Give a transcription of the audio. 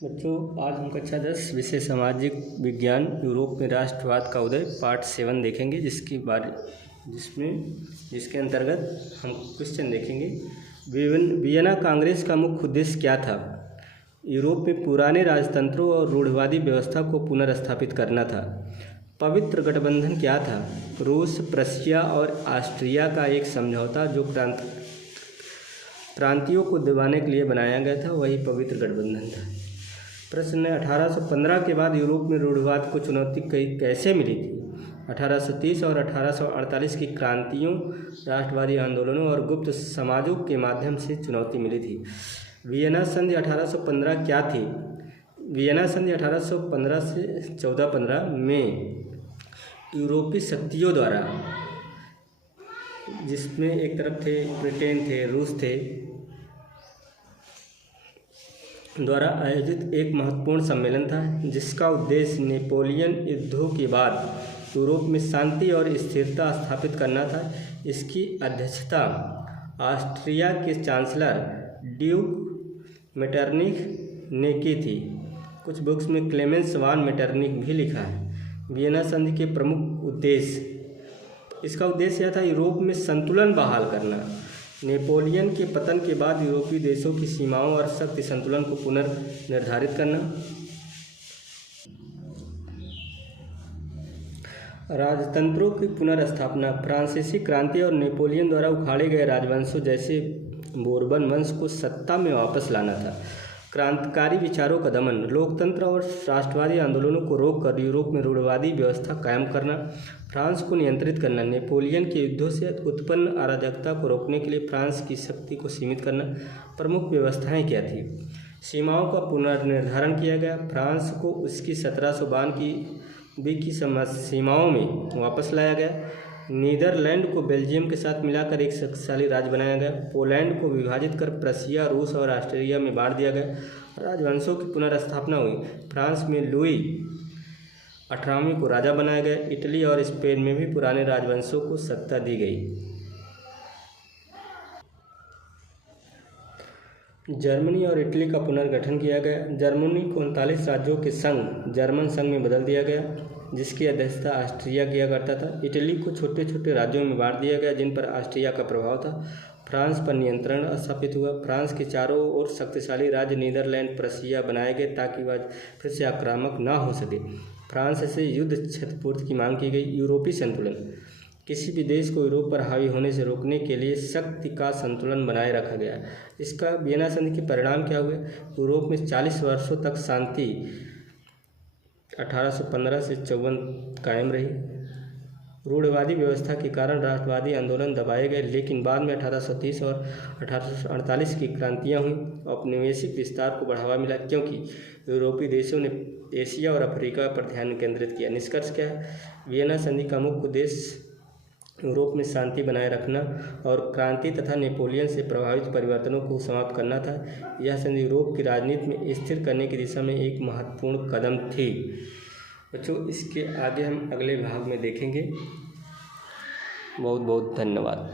बच्चों, आज हम कक्षा 10 विषय सामाजिक विज्ञान यूरोप में राष्ट्रवाद का उदय पार्ट 7 देखेंगे, जिसके अंतर्गत हम क्वेश्चन देखेंगे। वियना कांग्रेस का मुख्य उद्देश्य क्या था? यूरोप में पुराने राजतंत्रों और रूढ़िवादी व्यवस्था को पुनर्स्थापित करना था। पवित्र गठबंधन क्या था? रूस, प्रशिया और ऑस्ट्रिया का एक समझौता जो प्रांतियों को दबाने के लिए बनाया गया था, वही पवित्र गठबंधन था। प्रश्न है, 1815 के बाद यूरोप में रूढ़िवाद को चुनौती कैसे मिली थी? 1830 और 1848 की क्रांतियों, राष्ट्रवादी आंदोलनों और गुप्त समाजों के माध्यम से चुनौती मिली थी। वियना संधि 1815 क्या थी? वियना संधि 1815 से 1415 में यूरोपीय शक्तियों द्वारा, जिसमें एक तरफ थे ब्रिटेन थे, रूस थे, द्वारा आयोजित एक महत्वपूर्ण सम्मेलन था, जिसका उद्देश्य नेपोलियन युद्धों के बाद यूरोप में शांति और स्थिरता स्थापित करना था। इसकी अध्यक्षता ऑस्ट्रिया के चांसलर ड्यूक मेटरनिख ने की थी। कुछ बुक्स में क्लेमेंस वान मेटरनिख भी लिखा है। वियना संधि के प्रमुख उद्देश्य, इसका उद्देश्य यह था यूरोप में संतुलन बहाल करना। नेपोलियन के पतन के बाद यूरोपीय देशों की सीमाओं और शक्ति संतुलन को पुनर्निर्धारित करना। राजतंत्रों की पुनर्स्थापना, फ्रांसीसी क्रांति और नेपोलियन द्वारा उखाड़े गए राजवंशों जैसे बोर्बन वंश को सत्ता में वापस लाना था। क्रांतिकारी विचारों का दमन, लोकतंत्र और राष्ट्रवादी आंदोलनों को रोककर यूरोप में रूढ़िवादी व्यवस्था कायम करना। फ्रांस को नियंत्रित करना, नेपोलियन के युद्धों से उत्पन्न अराजकता को रोकने के लिए फ्रांस की शक्ति को सीमित करना। प्रमुख व्यवस्थाएं क्या थी? सीमाओं का पुनर्निर्धारण किया गया। फ्रांस को उसकी 1752 की सीमाओं में वापस लाया गया। नीदरलैंड को बेल्जियम के साथ मिलाकर एक शक्तिशाली राज्य बनाया गया। पोलैंड को विभाजित कर प्रशिया, रूस और ऑस्ट्रिया में बांट दिया गया। राजवंशों की पुनर्स्थापना हुई। फ्रांस में लुई 18वें को राजा बनाया गया। इटली और स्पेन में भी पुराने राजवंशों को सत्ता दी गई। जर्मनी और इटली का पुनर्गठन किया गया। जर्मनी को 39 राज्यों के संघ जर्मन संघ में बदल दिया गया, जिसकी अध्यक्षता ऑस्ट्रिया किया करता था। इटली को छोटे छोटे राज्यों में बांट दिया गया, जिन पर ऑस्ट्रिया का प्रभाव था। फ्रांस पर नियंत्रण स्थापित हुआ। फ्रांस के चारों ओर शक्तिशाली राज्य नीदरलैंड, प्रशिया बनाए गए ताकि वह फिर से आक्रामक न हो सके। फ्रांस से युद्ध क्षतिपूर्ति की मांग की गई। यूरोपीय संतुलन, किसी भी देश को यूरोप पर हावी होने से रोकने के लिए शक्ति का संतुलन बनाए रखा गया। इसका वियना संधि के परिणाम क्या हुए? यूरोप में 40 वर्षों तक शांति 1815 से 54 कायम रही। रूढ़िवादी व्यवस्था के कारण राष्ट्रवादी आंदोलन दबाए गए, लेकिन बाद में 1830 और 1848 की क्रांतियां हुई। औपनिवेशिक विस्तार को बढ़ावा मिला, क्योंकि यूरोपीय देशों ने एशिया और अफ्रीका पर ध्यान केंद्रित किया। निष्कर्ष क्या है? वियना संधि का मुख्य उद्देश्य यूरोप में शांति बनाए रखना और क्रांति तथा नेपोलियन से प्रभावित परिवर्तनों को समाप्त करना था। यह संधि यूरोप की राजनीति में स्थिर करने की दिशा में एक महत्वपूर्ण कदम थी। बच्चों, इसके आगे हम अगले भाग में देखेंगे। बहुत बहुत धन्यवाद।